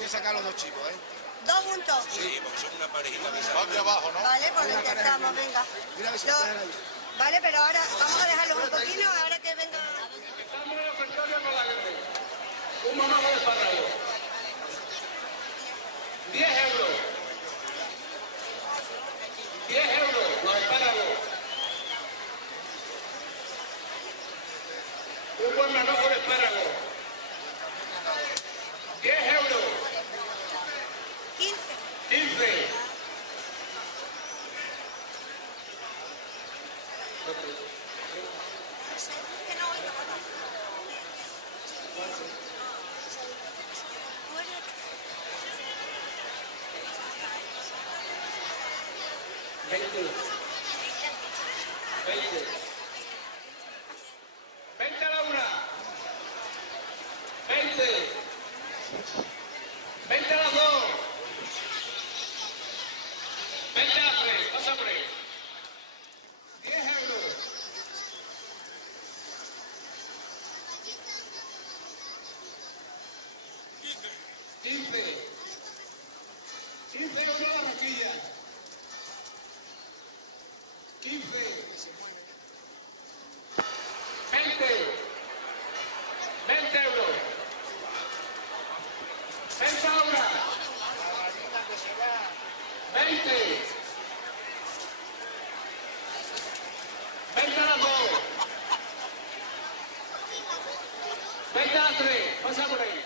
que sacar los dos chicos, ¿eh? ¿Dos juntos? Sí, porque son una parejita que Van de abajo, ¿no? Vale, pues lo intentamos, venga. Mira a ver si Yo- está ahí. Vale, pero ahora vamos a dejarlos un poquito, ahora que venga... Estamos en el ofertorio con la gente. Un manojo de espárrago. 10 euros. 10 euros los espárragos. Un buen manojo de espárragos. 10 euros. 15. 15. Que no oigo. 20. 20. 20 a la una. 20. 20 a las dos. 20 a las tres. Pasa por ahí. 10 euros. 15. 15 euros la vaquilla. 15. 20. 20 euros. 20 a la una. 20. 20 a las dos. 20 a las tres. Pasa por ahí.